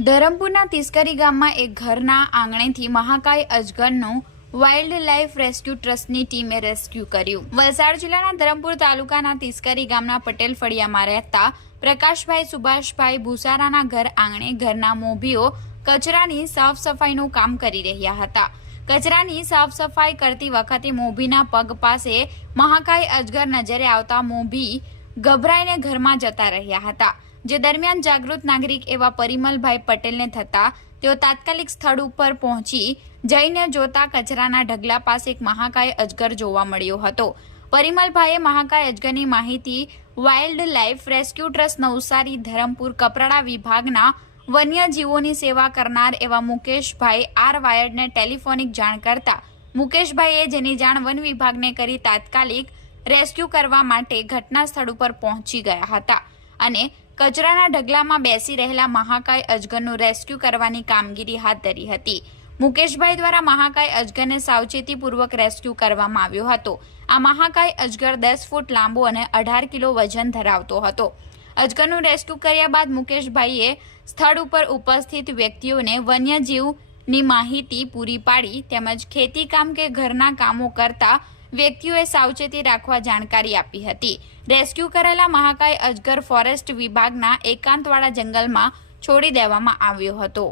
ધરમપુરના તિસ્કરી ગામમાં એક ઘરના આંગણેથી મહાકાય અજગરનું વાઇલ્ડ લાઇફ રેસ્ક્યુ ટ્રસ્ટની ટીમે રેસ્ક્યુ કર્યું। વલસાડ જિલ્લાના ધરમપુર તાલુકાના તિસ્કરી ગામના પટેલ ફળિયામાં રહેતા પ્રકાશભાઈ સુભાષભાઈ ભૂસારાના ઘર આંગણે ઘરના મોભીઓ કચરાની સાફ સફાઈનું કામ કરી રહ્યા હતા। કચરાની સાફ સફાઈ કરતી વખતે મોભીના પગ પાસે મહાકાય અજગર નજરે આવતા મોભી ગભરાઈને ઘરમાં જતા રહ્યા હતા। જે દરમિયાન જાગૃત નાગરિક એવા પરિમલભાઈ પટેલને થતા તેઓ તાત્કાલિક સ્થળ ઉપર પહોંચી જઈને જોતા કચરાના ઢગલા પાસે એક મહાકાય અજગર જોવા મળ્યો હતો। પરિમલભાઈએ મહાકાય અજગરની માહિતી wild life rescue trust Navsari Dharampur Kaprada વિભાગના વન્યજીવોની સેવા કરનાર એવા મુકેશભાઈ આર વાયડને ટેલિફોનિક જાણ કરતા મુકેશભાઈએ જેની જાણ વન વિભાગને કરી તાત્કાલિક રેસ્ક્યુ કરવા માટે ઘટના સ્થળ ઉપર પહોંચી ગયા હતા અને કચરાના ઢગલામાં બેસી રહેલા મહાકાય અજગરનું રેસ્ક્યુ કરવાની કામગીરી હાથ ધરી હતી। મુકેશભાઈ દ્વારા મહાકાય અજગરને સાવચેતીપૂર્વક રેસ્ક્યુ કરવામાં આવ્યો હતો। આ મહાકાય અજગર 10 ફૂટ લાંબો અને 18 કિલો વજન ધરાવતો હતો। અજગરનું રેસ્ક્યુ કર્યા બાદ મુકેશભાઈએ સ્થળ ઉપર ઉપસ્થિત વ્યક્તિઓને વન્યજીવની માહિતી પૂરી પાડી તેમજ ખેતીકામ કે ઘરના કામો કરતા વ્યક્તિઓએ સાવચેતી રાખવા જાણકારી આપી હતી। રેસ્ક્યુ કરેલા મહાકાય અજગર ફોરેસ્ટ વિભાગના એકાંતવાળા જંગલમાં છોડી દેવામાં આવ્યો હતો।